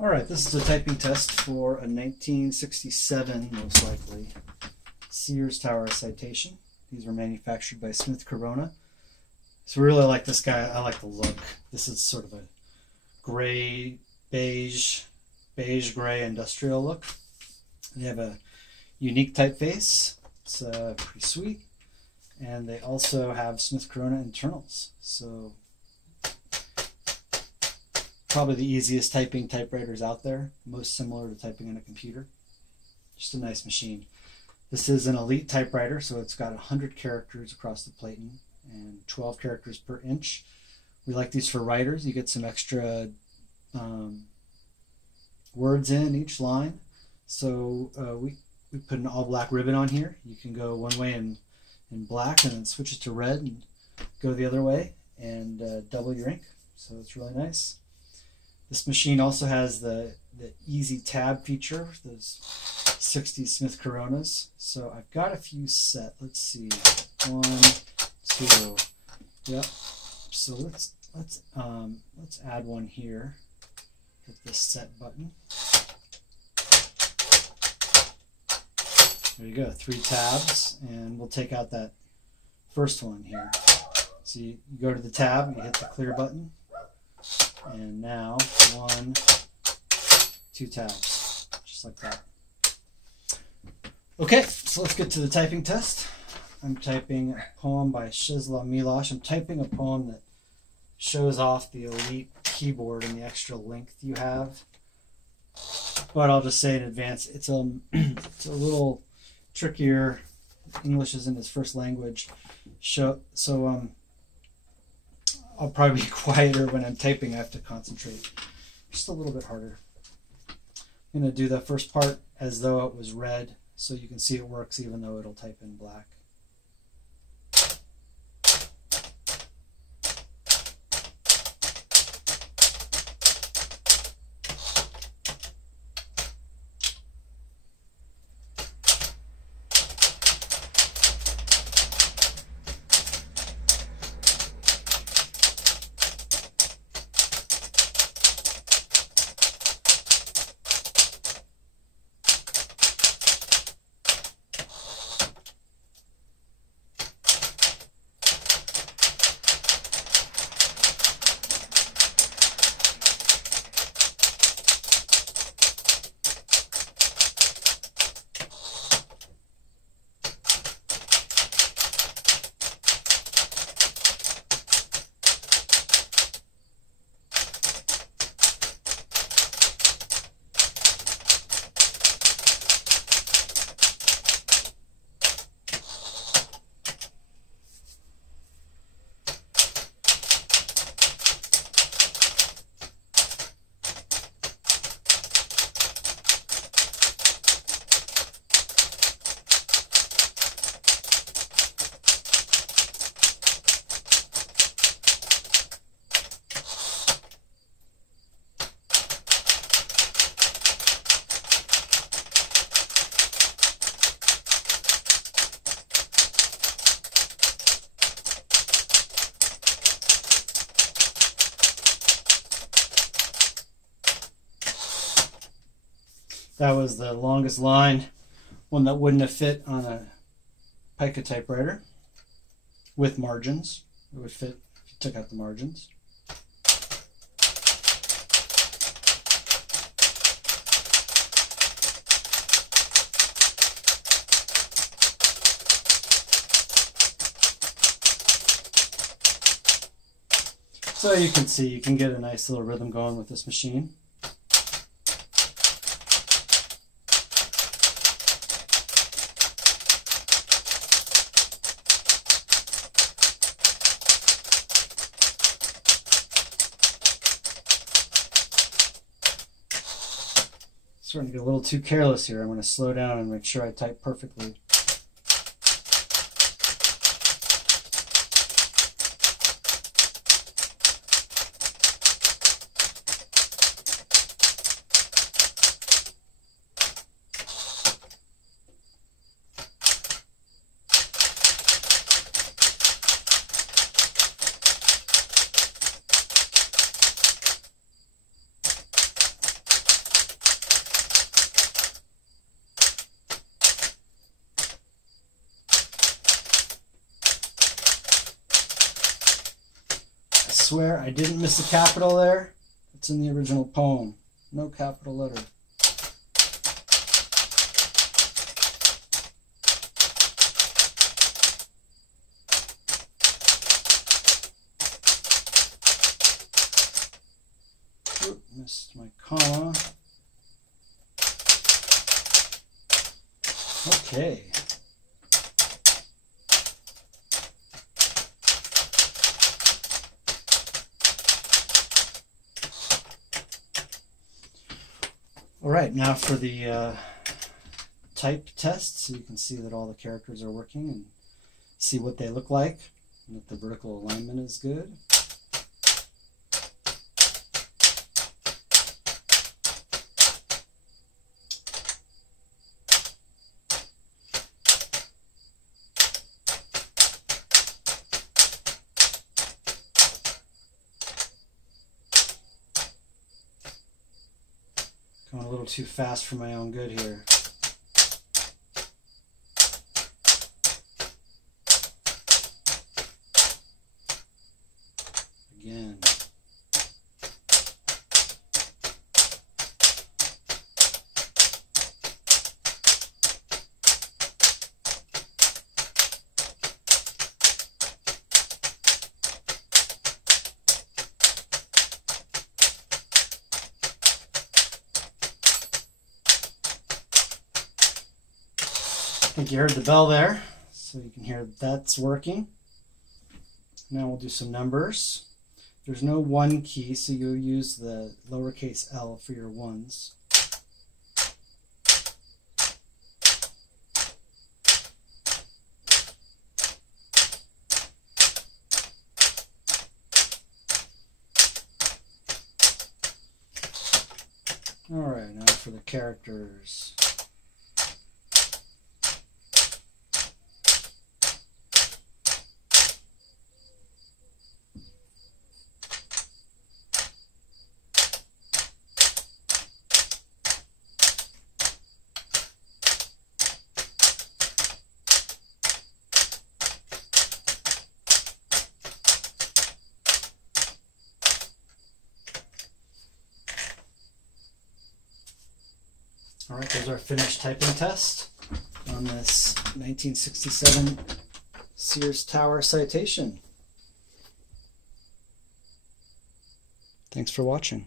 All right, this is a typing test for a 1967, most likely, Sears Tower Citation. These were manufactured by Smith Corona. So I really like this guy. I like the look. This is sort of a gray, beige gray industrial look. They have a unique typeface. It's pretty sweet. And they also have Smith Corona internals. So probably the easiest typing typewriters out there, most similar to typing on a computer. Just a nice machine. This is an elite typewriter, so it's got 100 characters across the platen and 12 characters per inch. We like these for writers. You get some extra words in each line. So we put an all black ribbon on here. You can go one way in black and then switch it to red and go the other way and double your ink. So it's really nice. This machine also has the easy tab feature, those 60 Smith Coronas. So I've got a few set. Let's see, 1, 2. Yep. So let's add one here. Hit the set button. There you go, 3 tabs, and we'll take out that first one here. So you go to the tab, you hit the clear button. And now 1, 2 tabs, just like that. Okay, so let's get to the typing test. I'm typing a poem by Czesław Miłosz. I'm typing a poem that shows off the elite keyboard and the extra length you have. But I'll just say in advance, it's a little trickier. English isn't his first language, so I'll probably be quieter when I'm typing. I have to concentrate just a little bit harder. I'm going to do the first part as though it was red, so you can see it works even though it'll type in black. That was the longest line, one that wouldn't have fit on a Pica typewriter with margins. It would fit if you took out the margins. So you can see, you can get a nice little rhythm going with this machine. Starting to get a little too careless here. I'm going to slow down and make sure I type perfectly. swear I didn't miss a capital there. It's in the original poem. No capital letter. Oop, missed my comma. Okay. All right, now for the type test, so you can see that all the characters are working and see what they look like, and that the vertical alignment is good. Going a little too fast for my own good here. Again. I think you heard the bell there, so you can hear that's working. Now we'll do some numbers. There's no one key, so you'll use the lowercase l for your ones. All right, now for the characters. All right, there's our finished typing test on this 1967 Sears Tower Citation. Thanks for watching.